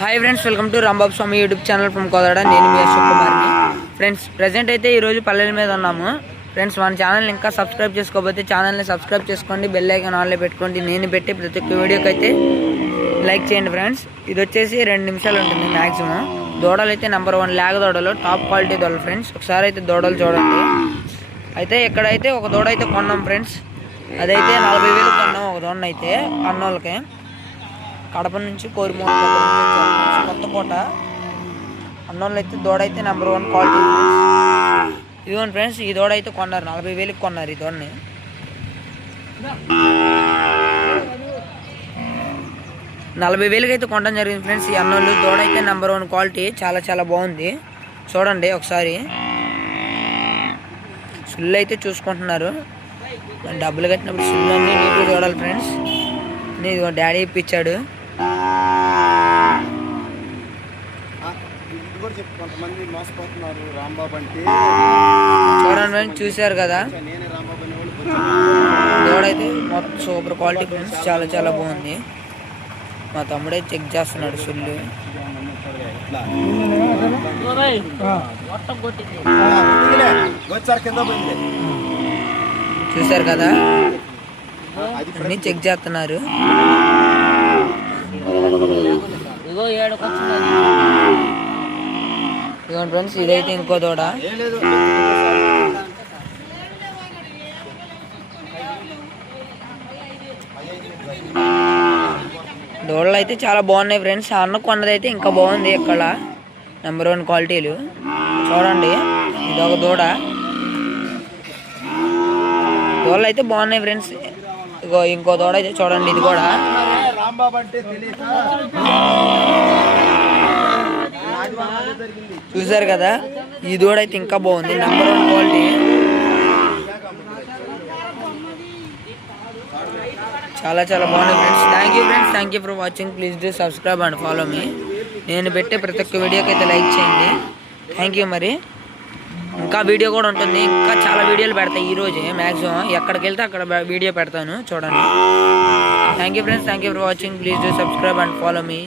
Hi friends, welcome to Rambabu Swami YouTube channel from Kodad. నేను మీ అశోక్ కుమార్ని. ఫ్రెండ్స్, ప్రజెంట్ అయితే ఈరోజు పల్లెల మీద ఉన్నాము. ఫ్రెండ్స్, మన ఛానల్ని ఇంకా సబ్స్క్రైబ్ చేసుకోకపోతే ఛానల్ని సబ్స్క్రైబ్ చేసుకోండి, బెల్ ఐకాన్ ఆన్లో పెట్టుకోండి. నేను పెట్టి ప్రతి ఒక్క వీడియోకి అయితే లైక్ చేయండి. ఫ్రెండ్స్, ఇది వచ్చేసి 2 నిమిషాలు ఉంటుంది మ్యాక్సిమం. దూడలు అయితే నెంబర్ 1 లేగ దూడలు, టాప్ క్వాలిటీ దూడలు. ఫ్రెండ్స్, ఒకసారి అయితే దూడలు చూడండి. అయితే ఇక్కడైతే ఒక దూడ అయితే కొన్నాం ఫ్రెండ్స్. అదైతే 40,000 కొన్నాం ఒక దూడని అయితే అన్నోళ్ళకి. కడప నుంచి కోరిమూల కొత్తకోట అన్నోళ్ళు అయితే దూడ అయితే నెంబర్ 1 క్వాలిటీ. ఇదిగోండి ఫ్రెండ్స్, ఈ దూడ అయితే కొన్నారు, 40,000 కొన్నారు ఈ దూడని. 40,000 అయితే కొనడం జరిగింది ఫ్రెండ్స్. ఈ అన్నోళ్ళు దూడ అయితే నెంబర్ 1 క్వాలిటీ, చాలా చాలా బాగుంది. చూడండి ఒకసారి. సుళ్ళు అయితే చూసుకుంటున్నారు, డబ్బులు కట్టినప్పుడు సుళ్ళు అన్నీ నీట్గా చూడాలి ఫ్రెండ్స్. ఇదిగో డాడీ ఇప్పించాడు. చూడండి ఫ్రెండ్స్, చూశారు కదా. దూడైతే మొత్తం సూపర్ క్వాలిటీ ఫ్రెండ్స్, చాలా చాలా బాగుంది. మా తమ్ముడే చెక్ చేస్తున్నాడు సుళ్ళు. చూశారు కదా, అన్ని చెక్ చేస్తున్నారు. ఇదిగోండి ఫ్రెండ్స్, ఇదైతే ఇంకో దూడ. దూడలు అయితే చాలా బాగున్నాయి ఫ్రెండ్స్. అన్న కొన్నదైతే ఇంకా బాగుంది. ఇక్కడ నెంబర్ 1 క్వాలిటీలు చూడండి. ఇదొక దూడ. దూడలు అయితే బాగున్నాయి ఫ్రెండ్స్. ఇగో ఇంకో దూడ అయితే చూడండి, ఇది కూడా. చూసారు కదా, ఈ దూడ అయితే ఇంకా బాగుంది, నెంబర్ 1 క్వాలిటీ. చాలా చాలా బాగుంది friends. Thank you for watching. Please do subscribe and follow me. నేను పెట్టే ప్రతి ఒక్క వీడియోకి అయితే లైక్ చేయండి. Thank you. మరి ఇంకా వీడియో కూడా ఉంటుంది, ఇంకా చాలా వీడియోలు పెడతాయి ఈరోజే మ్యాక్సిమం. ఎక్కడికి వెళ్తే అక్కడ వీడియో పెడతాను, చూడండి. Thank you friends, thank you for watching. Please do subscribe and follow me.